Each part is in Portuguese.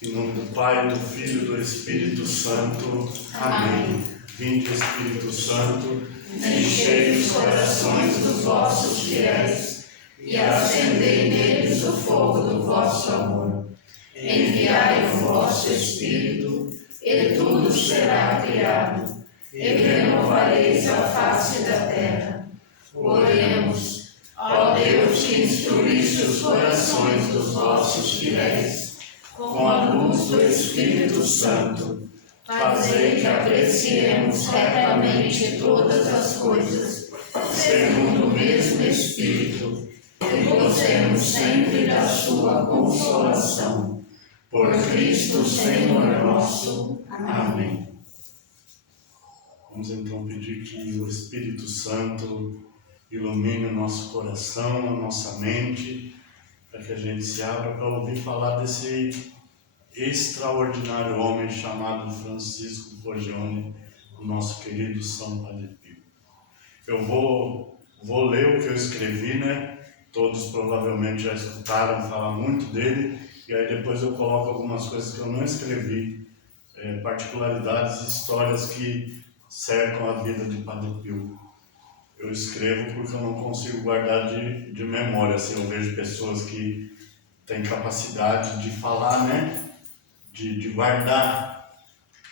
Em nome do Pai, do Filho e do Espírito Santo. Amém. Vinde, Espírito Santo, enchei os corações dos vossos fiéis e acendei neles o fogo do vosso amor. Enviai o vosso Espírito, e tudo será criado, e renovareis a face da terra. Oremos. Ó Deus, que instruíste os corações dos vossos fiéis com a luz do Espírito Santo, fazei que apreciemos retamente todas as coisas, segundo o mesmo Espírito, e gozemos sempre da sua consolação. Por Cristo Senhor nosso. Amém. Vamos então pedir que o Espírito Santo ilumine o nosso coração, a nossa mente, para que a gente se abra para ouvir falar desse extraordinário homem chamado Francisco Forgione, o nosso querido São Padre Pio. Eu vou ler o que eu escrevi, né? Todos provavelmente já escutaram falar muito dele, e aí depois eu coloco algumas coisas que eu não escrevi, particularidades e histórias que cercam a vida de Padre Pio. Eu escrevo porque eu não consigo guardar de memória. Assim, eu vejo pessoas que têm capacidade de falar, né? De guardar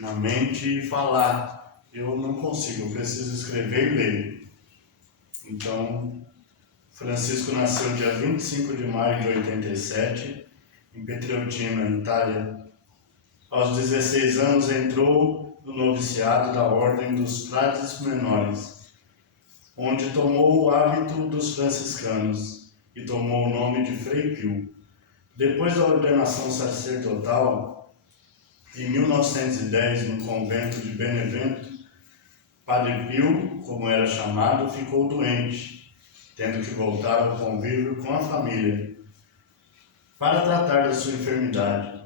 na mente e falar. Eu não consigo, eu preciso escrever e ler. Então, Francisco nasceu dia 25 de maio de 87, em Pietrelcina, Itália. Aos 16 anos entrou no noviciado da Ordem dos Frades Menores, onde tomou o hábito dos franciscanos e tomou o nome de Frei Pio. Depois da ordenação sacerdotal, em 1910, no convento de Benevento, Padre Pio, como era chamado, ficou doente, tendo que voltar ao convívio com a família para tratar da sua enfermidade.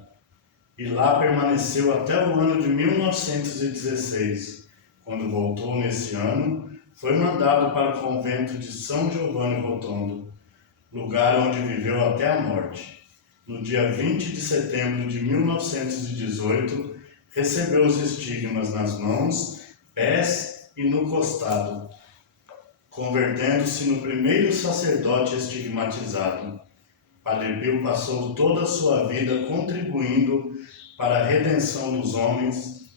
E lá permaneceu até o ano de 1916. Quando voltou nesse ano, foi mandado para o convento de São Giovanni Rotondo, lugar onde viveu até a morte. No dia 20 de setembro de 1918, recebeu os estigmas nas mãos, pés e no costado, convertendo-se no primeiro sacerdote estigmatizado. Padre Pio passou toda a sua vida contribuindo para a redenção dos homens,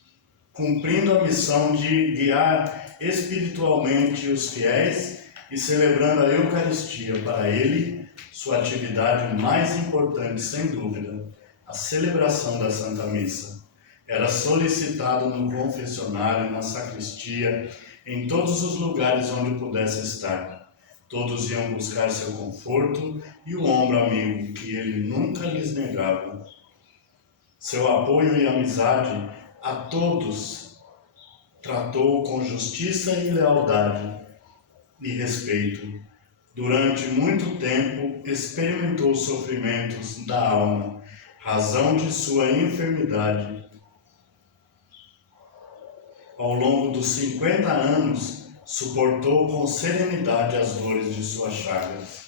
cumprindo a missão de guiar espiritualmente os fiéis e celebrando a Eucaristia. Para ele, sua atividade mais importante, sem dúvida, a celebração da Santa Missa. Era solicitado no confessionário, na sacristia, em todos os lugares onde pudesse estar. Todos iam buscar seu conforto e o ombro amigo, que ele nunca lhes negava. Seu apoio e amizade a todos tratou com justiça e lealdade e respeito. Durante muito tempo experimentou os sofrimentos da alma, razão de sua enfermidade. Ao longo dos 50 anos, suportou com serenidade as dores de suas chagas.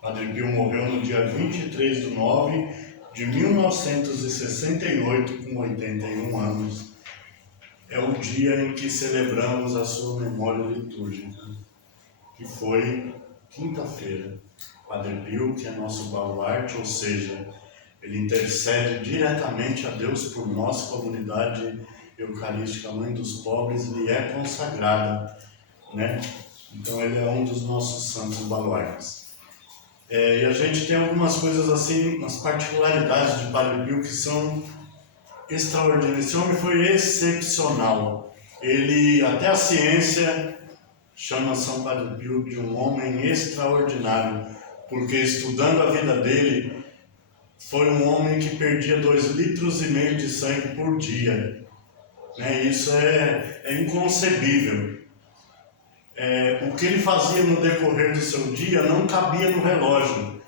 Padre Pio morreu no dia 23 de 9 de 1968, com 81 anos. É o dia em que celebramos a sua memória litúrgica, que foi quinta-feira. Padre Pio, que é nosso baluarte, ou seja, ele intercede diretamente a Deus por nós, comunidade eucarística, Mãe dos Pobres, lhe é consagrada, né? Então ele é um dos nossos santos baluartes. E a gente tem algumas coisas assim, umas particularidades de Padre Pio que são extraordinárias. Esse homem foi excepcional. Ele, até a ciência chama São Padre Pio de um homem extraordinário, porque estudando a vida dele, foi um homem que perdia 2,5 litros de sangue por dia. Isso é inconcebível. O que ele fazia no decorrer do seu dia não cabia no relógio,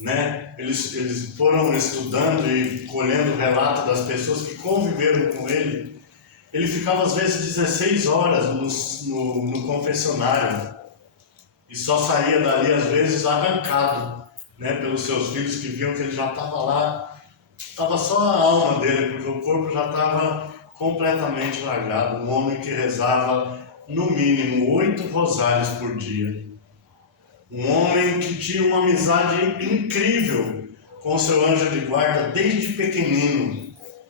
né? Eles foram estudando e colhendo o relato das pessoas que conviveram com ele. Ele ficava às vezes 16 horas no confessionário e só saía dali às vezes arrancado, né, pelos seus filhos, que viam que ele já estava lá Estava só a alma dele, porque o corpo já estava completamente largado. Um homem que rezava no mínimo 8 rosários por dia. Um homem que tinha uma amizade incrível com o seu anjo de guarda desde pequenino.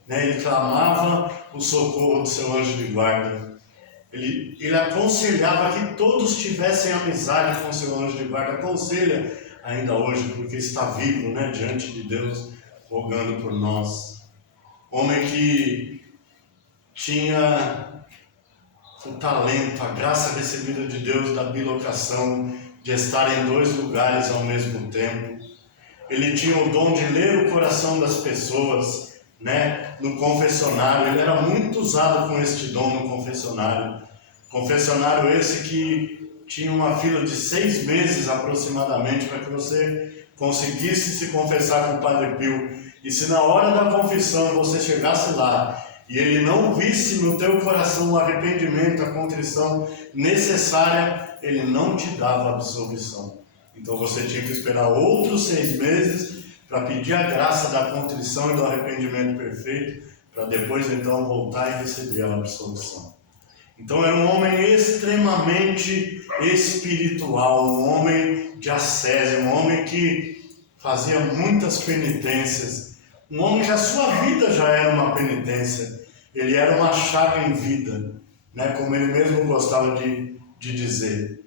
Ele clamava o socorro do seu anjo de guarda. Ele aconselhava que todos tivessem amizade com o seu anjo de guarda. Aconselha ainda hoje, porque está vivo, diante de Deus, rogando por nós. Homem que tinha o talento, a graça recebida de Deus da bilocação, de estar em 2 lugares ao mesmo tempo. Ele tinha o dom de ler o coração das pessoas, no confessionário. Ele era muito usado com este dom no confessionário. Confessionário esse que tinha uma fila de 6 meses aproximadamente para que você conseguisse se confessar com o Padre Pio. E se na hora da confissão você chegasse lá e ele não visse no teu coração o arrependimento, a contrição necessária, ele não te dava absolvição. Então você tinha que esperar outros 6 meses para pedir a graça da contrição e do arrependimento perfeito, para depois então voltar e receber a absolvição. Então era um homem extremamente espiritual, um homem de ascese, um homem que fazia muitas penitências, um homem que a sua vida já era uma penitência, ele era uma chaga em vida, como ele mesmo gostava de dizer,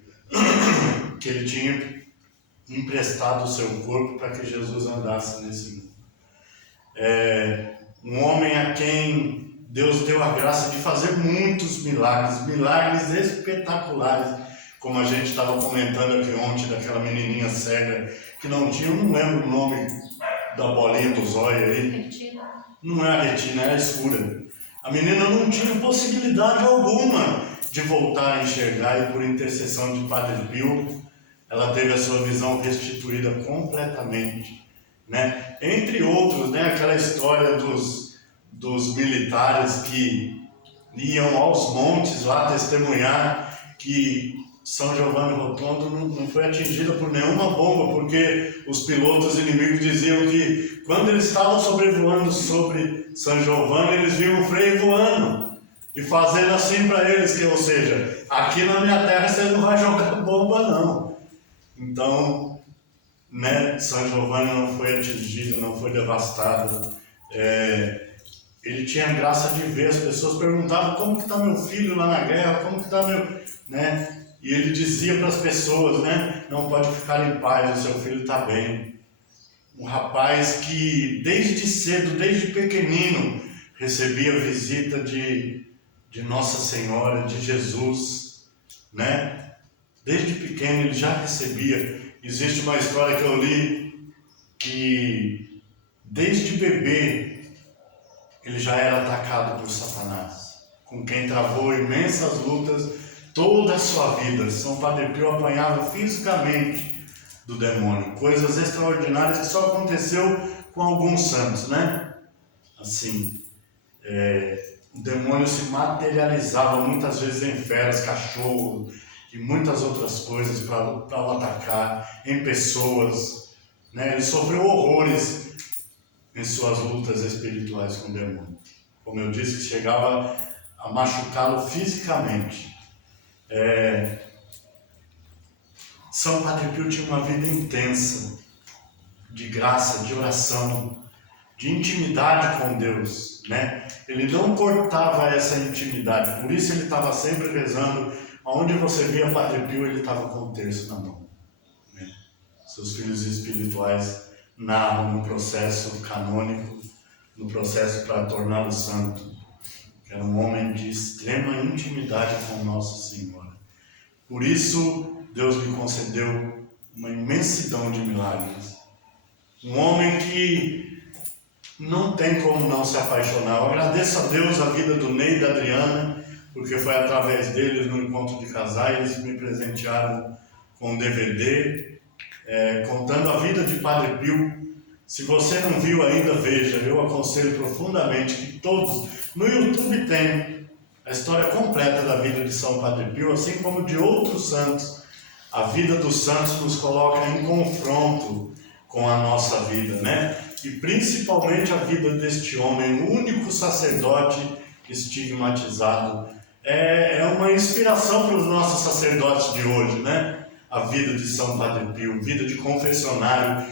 que ele tinha emprestado o seu corpo para que Jesus andasse nesse mundo. Um homem a quem Deus deu a graça de fazer muitos milagres espetaculares, como a gente estava comentando aqui ontem, daquela menininha cega, que não lembro o nome da bolinha do zóio aí. Retina. Não é a retina, era escura. A menina não tinha possibilidade alguma de voltar a enxergar, e por intercessão de Padre Pio, ela teve a sua visão restituída completamente, Entre outros, aquela história dos militares que iam aos montes lá testemunhar que São Giovanni Rotondo não foi atingida por nenhuma bomba, porque os pilotos inimigos diziam que quando eles estavam sobrevoando sobre São Giovanni, eles viam o Frei voando e fazendo assim para eles, ou seja, aqui na minha terra você não vai jogar bomba não. Então, São Giovanni não foi atingido, não foi devastado. Ele tinha a graça de ver, as pessoas perguntavam: como que está meu filho lá na guerra, como que está meu... E ele dizia para as pessoas, não pode ficar em paz, o seu filho está bem. Um rapaz que desde cedo, desde pequenino, recebia visita de Nossa Senhora, de Jesus, Desde pequeno ele já recebia. Existe uma história que eu li que desde bebê ele já era atacado por Satanás, com quem travou imensas lutas toda a sua vida. São Padre Pio apanhava fisicamente do demônio, coisas extraordinárias que só aconteceu com alguns santos, Assim, o demônio se materializava muitas vezes em feras, cachorros e muitas outras coisas para o atacar, em pessoas, Ele sofreu horrores em suas lutas espirituais com o demônio. Como eu disse, que chegava a machucá-lo fisicamente. São Padre Pio tinha uma vida intensa, de graça, de oração, de intimidade com Deus, Ele não cortava essa intimidade, por isso ele estava sempre rezando. Aonde você via Padre Pio, ele estava com o terço na mão, Seus filhos espirituais narram no processo canônico, no processo para torná-lo santo, que era um homem de extrema intimidade com Nossa Senhora. Por isso, Deus lhe concedeu uma imensidão de milagres. Um homem que não tem como não se apaixonar. Eu agradeço a Deus a vida do Ney e da Adriana, porque foi através deles, no encontro de casais, eles me presentearam com um DVD, contando a vida de Padre Pio. Se você não viu ainda, veja. Eu aconselho profundamente que todos... No YouTube tem a história completa da vida de São Padre Pio, assim como de outros santos. A vida dos santos nos coloca em confronto com a nossa vida, e principalmente a vida deste homem, o único sacerdote estigmatizado. É uma inspiração para os nossos sacerdotes de hoje, né? A vida de São Padre Pio, vida de confessionário,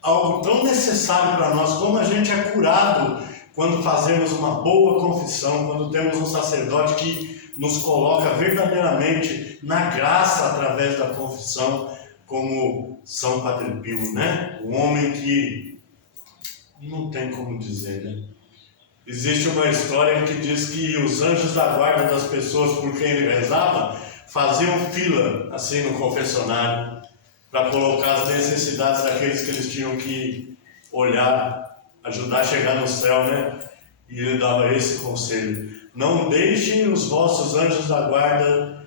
algo tão necessário para nós, como a gente é curado quando fazemos uma boa confissão, quando temos um sacerdote que nos coloca verdadeiramente na graça através da confissão, como São Padre Pio, né? Um homem que não tem como dizer, né? Existe uma história que diz que os anjos da guarda das pessoas por quem ele rezava faziam fila assim no confessionário para colocar as necessidades daqueles que eles tinham que olhar, ajudar a chegar no céu, né? E ele dava esse conselho: não deixem os vossos anjos da guarda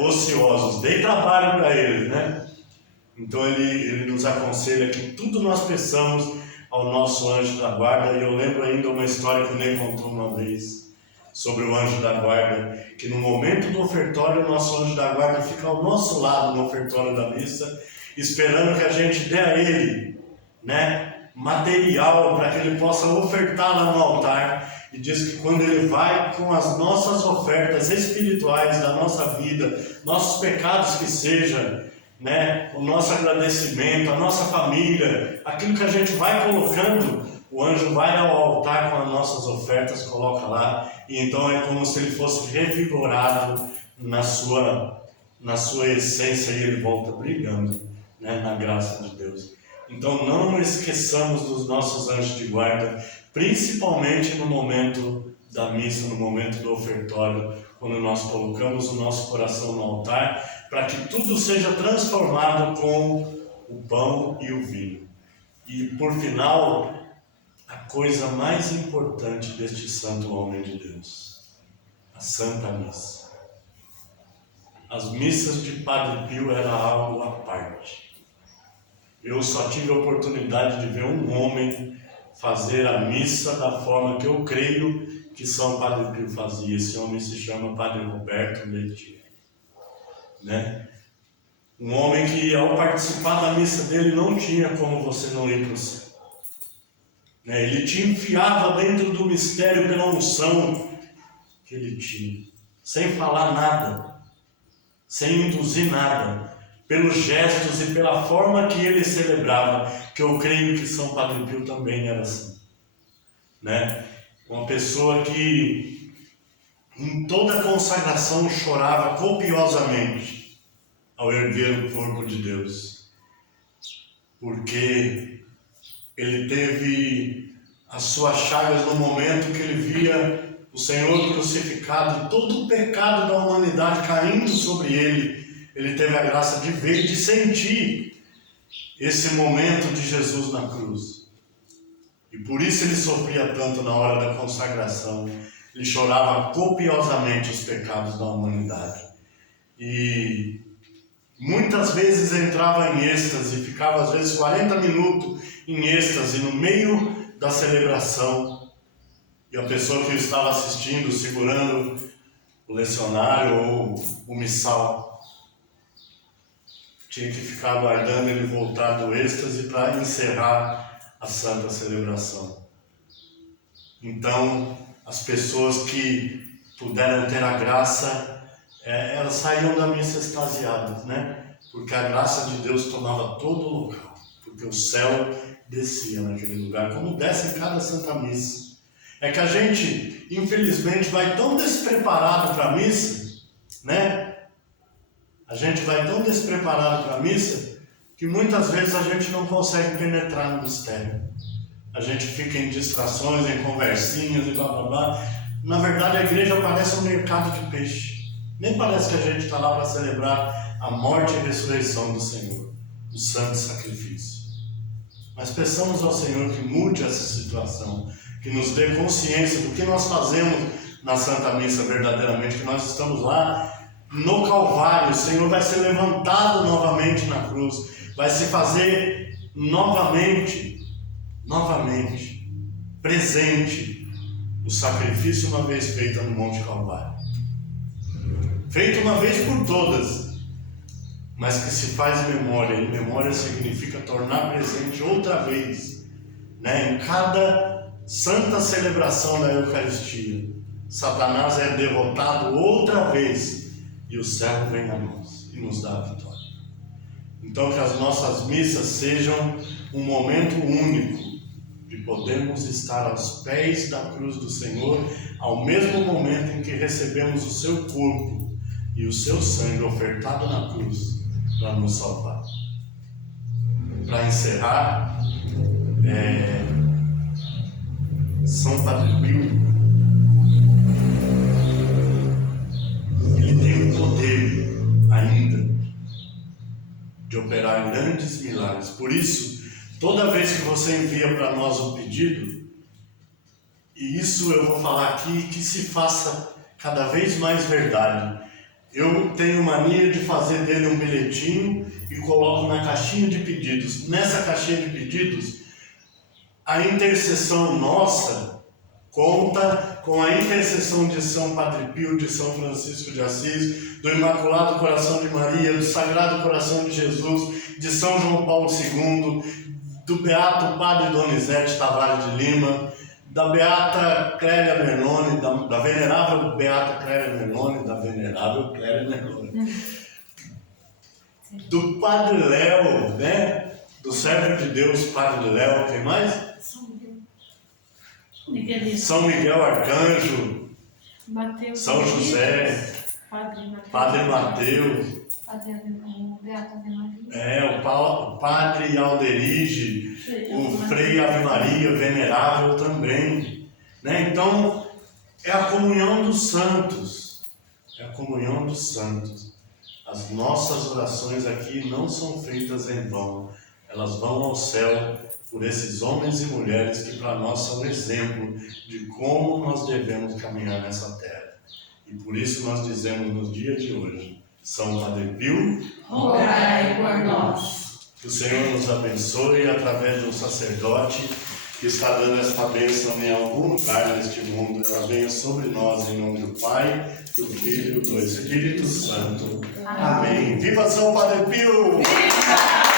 ociosos, deem trabalho para eles, né? Então ele nos aconselha que tudo nós peçamos ao nosso anjo da guarda. E eu lembro ainda uma história que o Ney contou uma vez sobre o anjo da guarda, que no momento do ofertório o nosso anjo da guarda fica ao nosso lado no ofertório da missa, esperando que a gente dê a ele, né, material para que ele possa ofertar lá no altar. E diz que quando ele vai com as nossas ofertas espirituais da nossa vida, nossos pecados que seja, né, o nosso agradecimento, a nossa família, aquilo que a gente vai colocando, o anjo vai ao altar com as nossas ofertas, coloca lá, e então é como se ele fosse revigorado na sua essência, e ele volta brilhando, né, na graça de Deus. Então não esqueçamos dos nossos anjos de guarda, principalmente no momento da missa, no momento do ofertório, quando nós colocamos o nosso coração no altar, para que tudo seja transformado com o pão e o vinho. E por final, a coisa mais importante deste santo homem de Deus, a Santa Missa. As missas de Padre Pio era algo à parte. Eu só tive a oportunidade de ver um homem fazer a missa da forma que eu creio que São Padre Pio fazia. Esse homem se chama Padre Roberto Letier, né? Um homem que, ao participar da missa dele, não tinha como você não ir para o céu, né? Ele te enfiava dentro do mistério pela unção que ele tinha, sem falar nada, sem induzir nada, pelos gestos e pela forma que ele celebrava, que eu creio que São Padre Pio também era assim, né? Uma pessoa que em toda a consagração chorava copiosamente ao erguer o corpo de Deus, porque ele teve as suas chagas no momento que ele via o Senhor crucificado e todo o pecado da humanidade caindo sobre ele. Ele teve a graça de ver e de sentir esse momento de Jesus na cruz. E por isso ele sofria tanto na hora da consagração. Ele chorava copiosamente os pecados da humanidade. E muitas vezes entrava em êxtase, ficava às vezes 40 minutos em êxtase no meio da celebração. E a pessoa que estava assistindo, segurando o lecionário ou o missal, tinha que ficar aguardando ele voltar do êxtase para encerrar a santa celebração. Então, as pessoas que puderam ter a graça, elas saíam da missa extasiadas, né? Porque a graça de Deus tomava todo o local, porque o céu descia naquele lugar, como desce em cada santa missa. É que a gente, infelizmente, vai tão despreparado para a missa, né? A gente vai tão despreparado para a missa que muitas vezes a gente não consegue penetrar no mistério. A gente fica em distrações, em conversinhas e blá blá blá. Na verdade, a igreja parece um mercado de peixe. Nem parece que a gente está lá para celebrar a morte e a ressurreição do Senhor, o santo sacrifício. Mas peçamos ao Senhor que mude essa situação, que nos dê consciência do que nós fazemos na Santa Missa verdadeiramente, que nós estamos lá no Calvário. O Senhor vai ser levantado novamente na cruz, vai se fazer novamente, presente o sacrifício uma vez feito no Monte Calvário. Feito uma vez por todas, mas que se faz em memória. E memória significa tornar presente outra vez né? Em cada santa celebração da Eucaristia, Satanás é derrotado outra vez e o céu vem a nós e nos dá a vitória. Então que as nossas missas sejam um momento único de podermos estar aos pés da cruz do Senhor, ao mesmo momento em que recebemos o seu corpo e o seu sangue ofertado na cruz para nos salvar. Para encerrar, São Padre Pio, ele tem o poder ainda de operar grandes milagres. Por isso, toda vez que você envia para nós um pedido, e isso eu vou falar aqui, que se faça cada vez mais verdade. Eu tenho mania de fazer dele um bilhetinho e coloco na caixinha de pedidos. Nessa caixinha de pedidos, a intercessão nossa conta com a intercessão de São Padre Pio, de São Francisco de Assis, do Imaculado Coração de Maria, do Sagrado Coração de Jesus, de São João Paulo II, do Beato Padre Donizete Tavares de Lima, da Beata Clélia Mernoni, da Venerável Beata Clélia Mernoni, da Venerável Clélia Mernoni, do Padre Léo, né? Do servo de Deus, Padre Léo, quem mais? São Miguel Arcanjo, Mateus, São José, Padre Mateus, o Padre Alderige, o Frei Ave Maria, Venerável também, né? Então, é a comunhão dos santos, é a comunhão dos santos. As nossas orações aqui não são feitas em vão, elas vão ao céu por esses homens e mulheres que para nós são exemplo de como nós devemos caminhar nessa terra. E por isso nós dizemos no dia de hoje, São Padre Pio, rogai por nós. Que o Senhor nos abençoe através de um sacerdote que está dando esta bênção em algum lugar neste mundo. Ela venha sobre nós em nome do Pai, do Filho e do Espírito Santo. Amém. Viva São Padre Pio! Viva!